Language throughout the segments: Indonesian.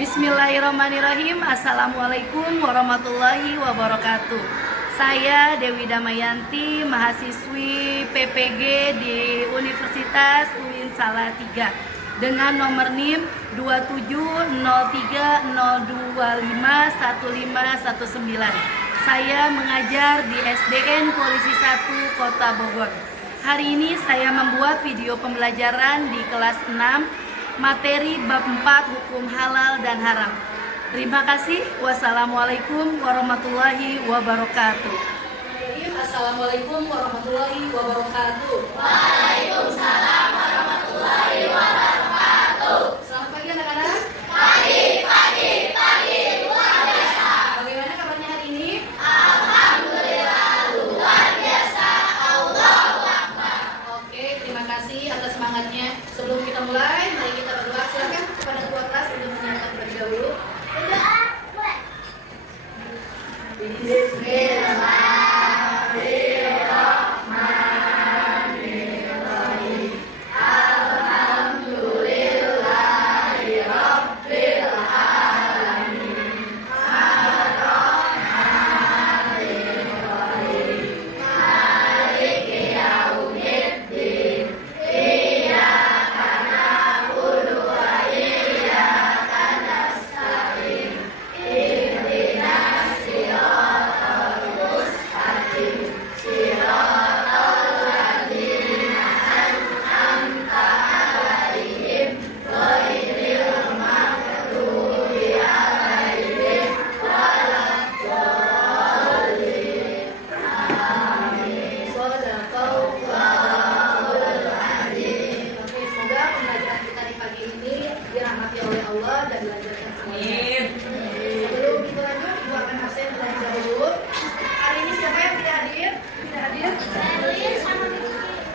Bismillahirrahmanirrahim. Assalamualaikum warahmatullahi wabarakatuh. Saya Dewi Damayanti, mahasiswi PPG di Universitas UIN Salatiga dengan nomor NIM 270302515119. Saya mengajar di SDN Polisi 1 Kota Bogor. Hari ini saya membuat video pembelajaran di kelas 6 materi bab 4 hukum halal dan haram. Terima kasih. Wassalamualaikum warahmatullahi wabarakatuh. Assalamualaikum warahmatullahi wabarakatuh. Waalaikumsalam warahmatullahi wabarakatuh. Selamat pagi anak-anak. Pagi, luar biasa. Bagaimana kabarnya hari ini? Alhamdulillah, luar biasa. Allahu Akbar. Oke, terima kasih atas semangatnya. Sebelum kita mulai, mari kita berdoa. Silakan kepada ketua kelas untuk menyiapkan terlebih dahulu.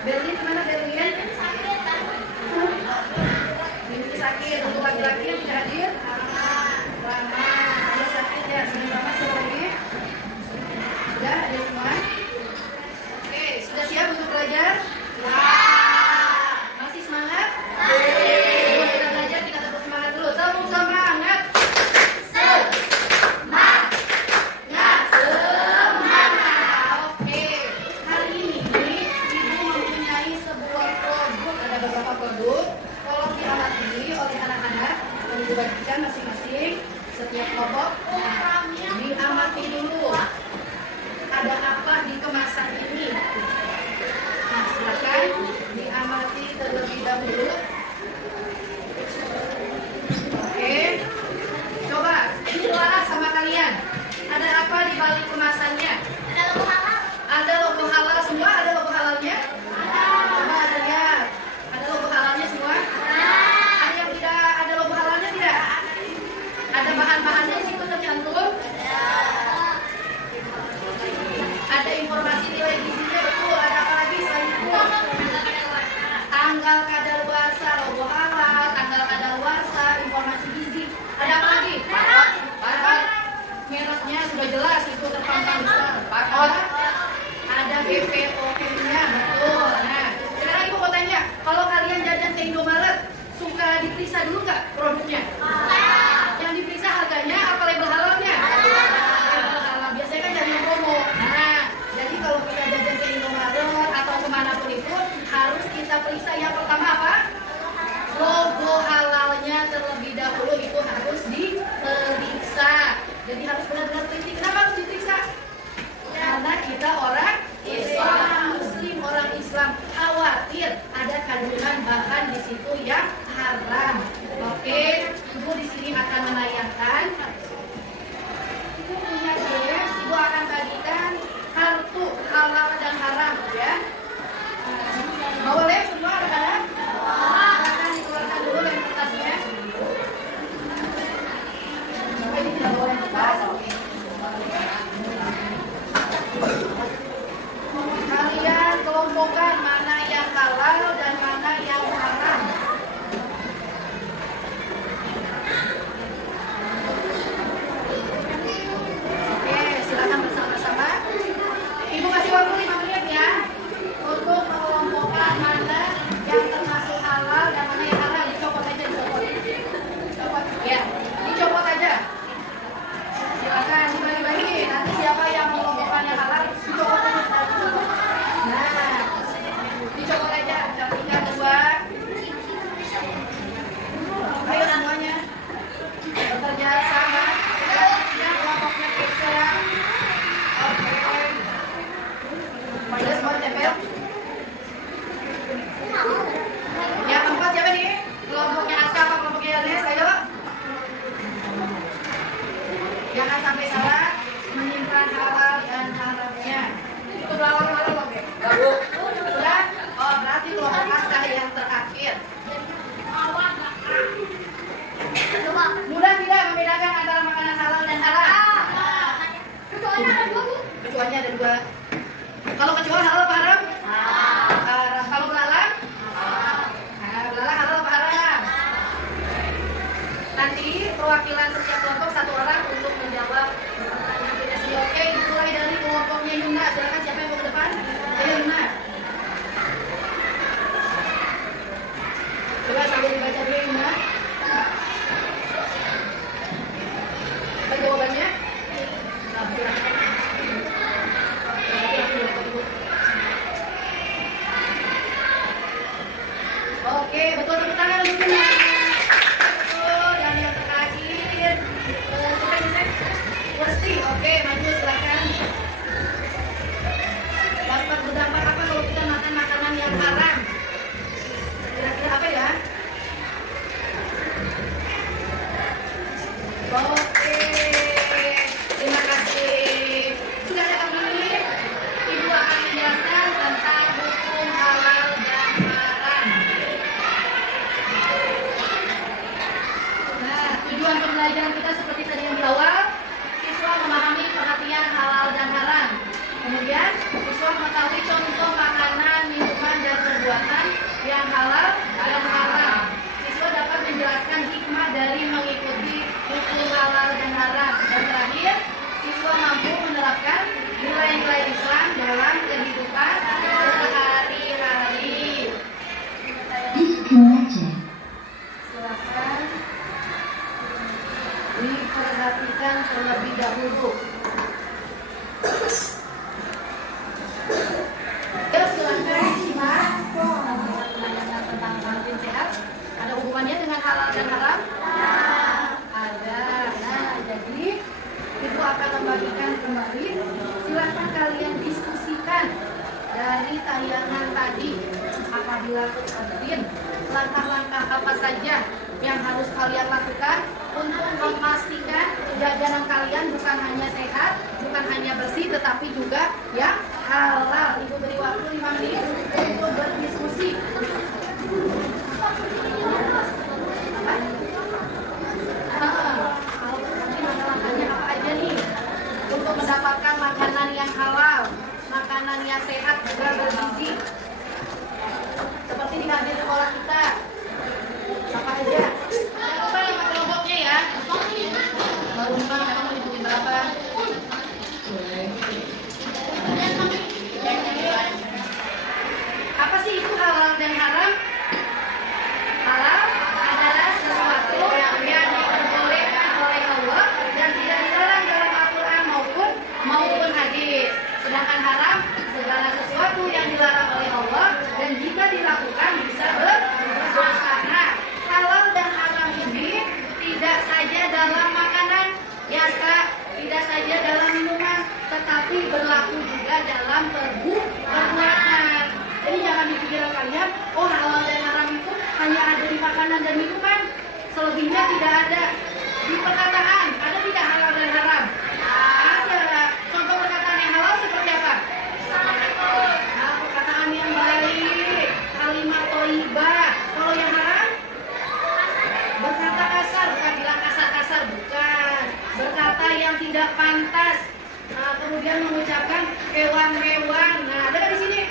Berlin mana Berlin? Ini sakit. Untuk laki-laki yang tidak hadir? Rama. Ada sakit ya? Sudah lama semuanya? Sudah ada semua? Oke, sudah siap untuk belajar? Masih semangat? Sebelum kita belajar kita tetap semangat dulu. Tepuk semangat. Dibagikan masing-masing setiap kelompok. Diamati dulu ada apa di kemasan ini. Nah, silakan diamati terlebih dahulu. Oke, coba ditelaah sama kalian. Ada apa di balik kemasannya? Ada logo halal. Ada logo halal semua. Ada logo halalnya? Coba lihat. Ada logo halalnya semua? Ada yang tidak ada logo halalnya tidak? Ada bahan-bahannya di situ tercantum? Ada informasi nilai gizinya betul. Ada apa lagi selain itu? Tanggal kadaluarsa, logo halal, tanggal kadaluarsa, informasi gizi. Ada apa lagi? Paket. Mereknya sudah jelas itu terpampang besar. Paket. Ada BPOM-nya betul. Nah, sekarang ibu mau tanya, kalau kalian jajan ke Indomaret, suka diperiksa dulu nggak produknya? Yang diperiksa harganya apa label halalnya? Label halal. Biasanya kan dari yang promo. Nah, jadi kalau kita jajan ke Indomaret atau kemanapun itu harus kita periksa. Yang pertama apa? Logo halalnya terlebih dahulu itu harus diperiksa. Jadi harus benar-benar teliti. Kenapa harus diperiksa? Karena kita orang Muslim, orang Islam, khawatir ada kandungan bahan di situ yang haram. Oke, ibu di sini akan menayangkan. Ibu punya games, ibu akan bagikan kartu halal dan haram ya. Boleh semua anak-anak? Silakan dikeluarkan dulu lem kertasnya. Ini tidak boleh kertas. Kalian kelompokkan mana yang halal dan mana yang haram. Oke, silakan bersama-sama. Ibu kasih waktu 5 menit ya untuk mengelompokkan mana juga. Kalau kecoa halal apa haram? Haram. Kalau belalang? Nah, belalang halal apa haram? Nanti perwakilan setiap kelompok satu orang untuk menjawab pertanyaan kita sendiri. Oke, dimulai dari kelompoknya Yuna. Silakan siapa yang mau ke depan? Ayo Yuna. Coba sambil dibaca dulu Yuna. Apa jawabannya? Nah, silakan. Oke, betul, tepuk tangan untuk Yuna. Betul, dan yang terakhir Lesti. Oke, maju silakan. Dapat berdampak apa kalau kita makan makanan yang haram? Kira-kira apa ya? Oke, terima kasih. Sudah ada kami. Ibu akan menjelaskan tentang hukum halal dan haram. Nah, tujuan pembelajaran kita seperti tadi yang di awal, siswa memahami pengertian halal dan haram. Kemudian, siswa mengetahui contoh makanan, minuman, dan perbuatan yang halal dan haram. Siswa dapat menjelaskan hikmah dari mengikuti hukum halal dan haram. Dan terakhir, siswa mampu menerapkan nilai-nilai Islam dalam kehidupan sehari-hari. Silakan diperhatikan terlebih dahulu. Ya, silakan disimak penanya tentang makin sehat. Ada hubungannya dengan halal dan haram? Ada. Nah, jadi Ibu akan membagikan kembali. Silakan kalian diskusikan dari tayangan tadi. Apabila kejadian, langkah-langkah apa saja yang harus kalian lakukan untuk memastikan jajanan kalian bukan hanya sehat, bukan hanya bersih, tetapi juga yang halal. Ibu beri waktu 5 menit untuk berdiskusi. Langkah-langkahnya apa aja nih untuk mendapatkan makanan yang halal, makanan yang sehat juga bergizi, seperti di kantin sekolah kita. Apa aja? Jangan lupa nama kelompoknya ya. Baru memang mau dibikin berapa? Apa sih itu halal dan haram? Halal adalah sesuatu yang diperbolehkan oleh Allah dan tidak dilarang dalam Al-Quran maupun hadis. Sedangkan haram segala sesuatu yang dilarang oleh Allah dan jika dilakukan bisa berdosa. Nah, halal dan haram ini tidak saja dalam makanan, ya Kak, tidak saja dalam minuman, tetapi berlaku juga dalam perbuatan. Jadi jangan dipikirkan kalian, oh halal dan haram itu hanya ada di makanan dan minuman, selebihnya tidak ada. Di perkataan ada tidak halal dan haram? Ada. Contoh perkataan yang halal seperti apa? Nah, perkataan yang baik, kalimat thayyibah. Kalau yang haram? Berkata kasar, bukan bilang kasar-kasar, bukan. Berkata yang tidak pantas. Nah, kemudian mengucapkan hewan-hewan. Nah, ada nggak di sini?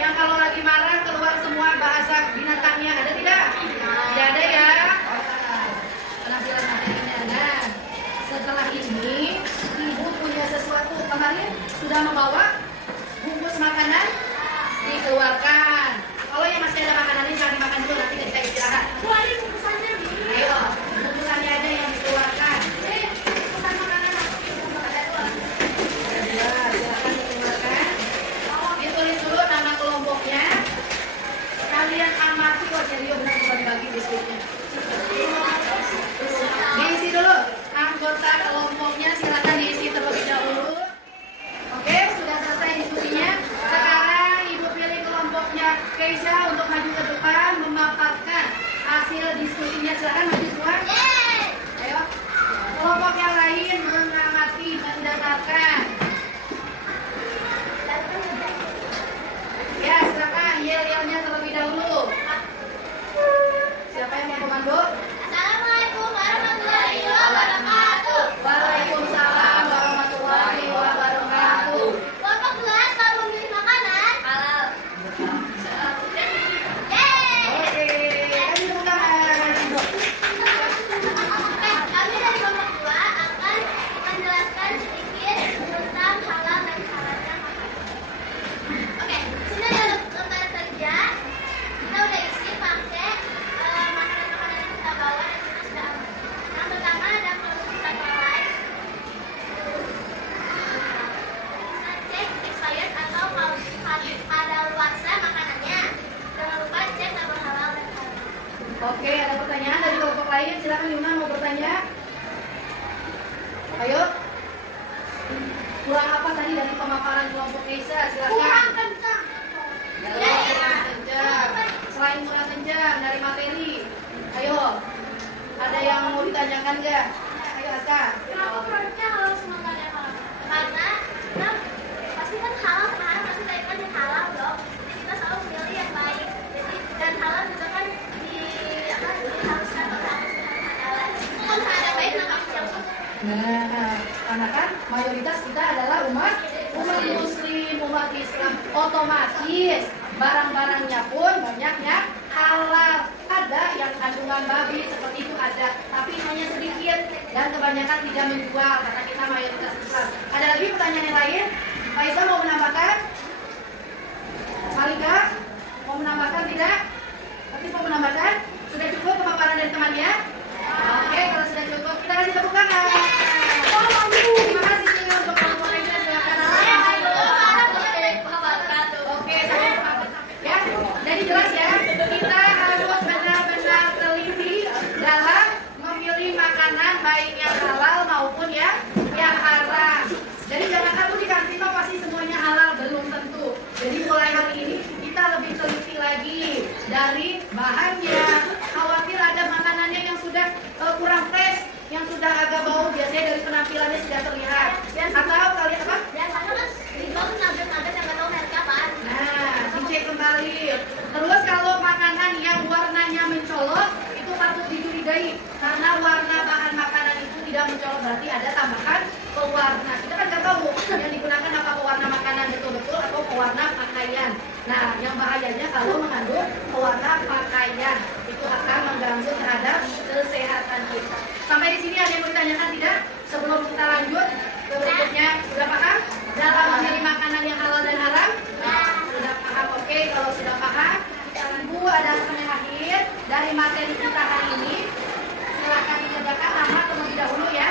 Yang kalau lagi marah keluar semua bahasa binatangnya, ada tidak? Tidak ada ya. Penampilan materinya. Nah, setelah ini Ibu punya sesuatu. Kemarin sudah membawa bungkus makanan, dikeluarkan. Kalau yang masih ada makanan ini jangan dimakan dulu, nanti kita istirahat. Keluarin bungkusannya. Ayo, bungkusannya aja yang dikeluarkan. Bungkusan makanan aku. Ya, silakan dikeluarkan. Ditulis dulu nama kelompoknya. Kalian amati, oh jadi benar bagi biskuitnya. Diisi dulu. Anggota kelompoknya silakan diisi terlebih dahulu. Oke, sudah selesai diskusinya. Sekarang Ibu pilih kelompoknya Keisha untuk maju ke depan memaparkan hasil diskusinya. Silakan maju semua. Ayo. Kelompok yang lain mengamati, mendengarkan. Ya, silakan yel-yelnya terlebih dahulu. Siapa yang mau komando? Assalamualaikum warahmatullahi wabarakatuh. Waalaikumsalam warahmatullahi wabarakatuh. Oke, ada pertanyaan dari kelompok lain? Silakan Yuna mau bertanya. Ayo. Kurang apa tadi dari pemaparan kelompok Keisa? Silakan. Kurang kencang. Kurang kencang. Selain kurang kencang dari materi. Ayo. Ada yang mau ditanyakan nggak? Ayo Aska. Kenapa produknya harus makan yang halal? Karena kan pasti kan halal kemarin pasti tadi kan yang halal dong. Jadi kita selalu pilih yang baik. Jadi dan halal juga kan diharuskan atau harus halal. Itu kan ada baik nama yang Nah, karena kan mayoritas kita adalah umat muslim, umat Islam, otomatis barang-barangnya pun banyaknya halal. Ada yang kandungan babi seperti itu ada, tapi hanya sedikit dan kebanyakan tidak menjual karena kita mayoritas Islam. Ada lagi pertanyaan yang lain? Faiza mau menambahkan? Malika mau menambahkan tidak? Tapi mau menambahkan? Sudah cukup pemaparan dari temannya? Oke, kalau sudah cukup kita kasih tepuk tangan. Terima kasih untuk kelompok lainnya. Silakan. Oke, ya. Jadi jelas ya, kita harus benar-benar teliti dalam memilih makanan baik yang halal maupun yang haram. Jadi jangan aku di kantin mah pasti semuanya halal, belum tentu. Jadi mulai hari ini kita lebih teliti lagi dari bahannya. Khawatir ada makanannya yang sudah kurang fresh, yang sudah agak bau, biasanya dari penampilannya sudah terlihat. Atau kalian apa? biasanya kan itu nugget-nugget yang nggak tahu merek apaan. Nah, dicek kembali. Terus kalau makanan yang warnanya mencolok itu patut dicurigai karena warna bahan makanan itu tidak mencolok, berarti ada tambahan pewarna. Kita kan nggak tahu yang digunakan apa pewarna makanan betul-betul atau pewarna pakaian. Nah, yang bahayanya kalau mengandung pewarna pakaian itu akan mengganggu terhadap kesehatan kita. Sampai di sini ada yang mau ditanyakan tidak? Sebelum kita lanjut ke berikutnya, sudah paham dalam memilih makanan yang halal dan haram? Sudah paham? Oke, kalau sudah paham, Ibu ada pertanyaan akhir dari materi kita hari ini. Silakan dikerjakan nama terlebih dahulu ya.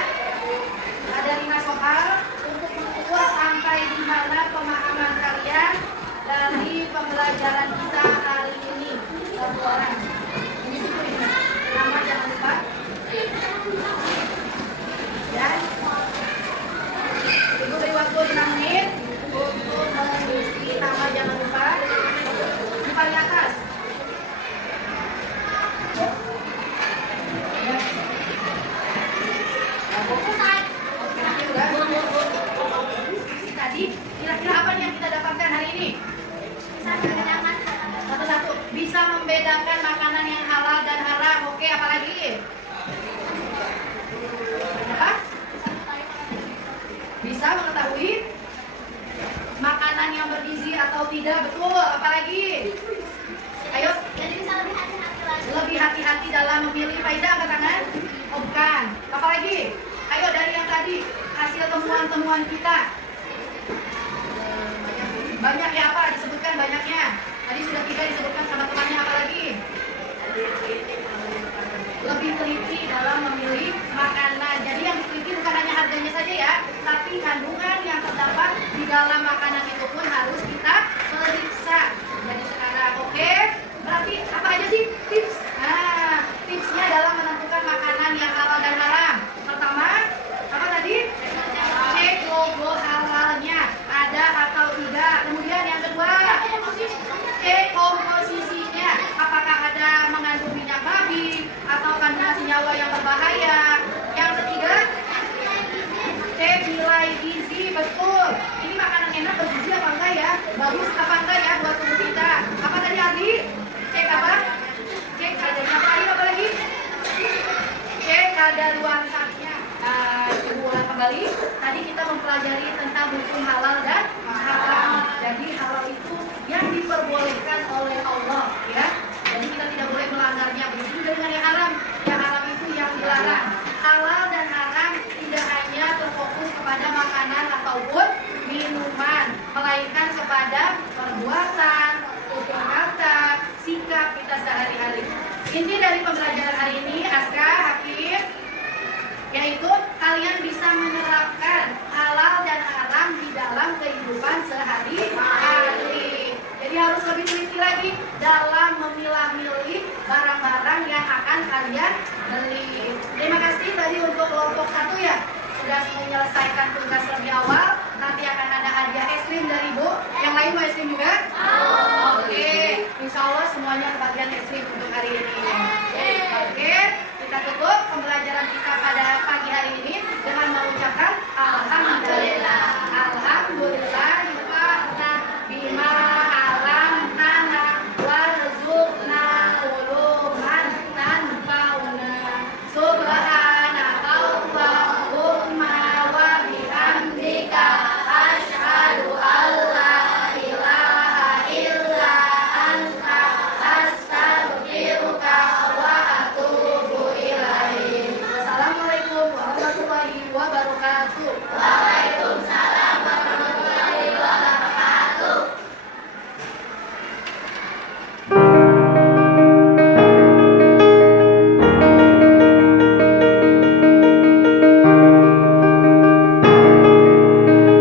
Ada 5 soal untuk mengukur sampai di mana pemahaman kalian dari pembelajaran kita hari ini. Satu orang. Ini situ ini. Nama jangan lupa. Ya. Ibu beri waktu 5 menit untuk mengisi nama jangan lupa. Di paling atas. Tadi kira-kira apa nih yang kita dapatkan hari ini? Satu-satu bisa membedakan makanan yang halal dan haram. Oke, apalagi? Apa? Bisa mengetahui makanan yang bergizi atau tidak. Betul, apalagi? Ayo. Jadi bisa lebih hati-hati lagi. Lebih hati-hati dalam memilih. Faiza angkat tangan. Oh bukan. Apalagi? Ayo dari yang tadi hasil temuan-temuan kita. Banyak ya, apa disebutkan banyaknya? Tadi sudah 3 disebutkan sama temannya, apalagi? Lebih teliti dalam memilih makanan. Jadi yang diteliti bukan hanya harganya saja ya, tapi kandungan yang terdapat di dalam makanan itu pun harus kita periksa. Jadi sekarang oke. Berarti apa aja sih tips? Nah, tipsnya dalam menentukan makanan yang halal dan haram. Pertama, apa tadi? Cek logo halalnya ada atau tidak. Kemudian yang kedua, cek komposisinya. Apakah ada mengandung minyak babi atau kandungan senyawa yang berbahaya. Yang ketiga, cek nilai gizi. Betul. Ini makanan enak bergizi apa enggak ya? Bagus apa enggak ya buat tubuh kita? Apa tadi Adi? Cek apa? Cek kadarnya. Apa lagi? Cek kadaluarsanya. Ibu ulang kembali. Tadi kita mempelajari tentang hukum halal dan haram. Jadi halal itu yang diperbolehkan oleh Allah, ya. Jadi kita tidak boleh melanggarnya. Begitu juga dengan yang haram. Yang haram itu yang dilarang. Halal dan haram tidak hanya terfokus kepada makanan ataupun minuman, melainkan kepada perbuatan, tutur kata, sikap kita sehari-hari. Inti dari pembelajaran hari ini, Aska, Hakim, yaitu kalian bisa menerapkan halal dan haram di dalam kehidupan sehari-hari. Jadi harus lebih teliti lagi dalam memilah-milih barang-barang yang silakan kalian beli. Terima kasih tadi untuk kelompok 1 ya, sudah menyelesaikan tugas lebih awal. Nanti akan ada hadiah es krim dari Bu. Yang lain mau es krim juga? Oke, insya Allah semuanya kebagian es krim.